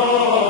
Oh.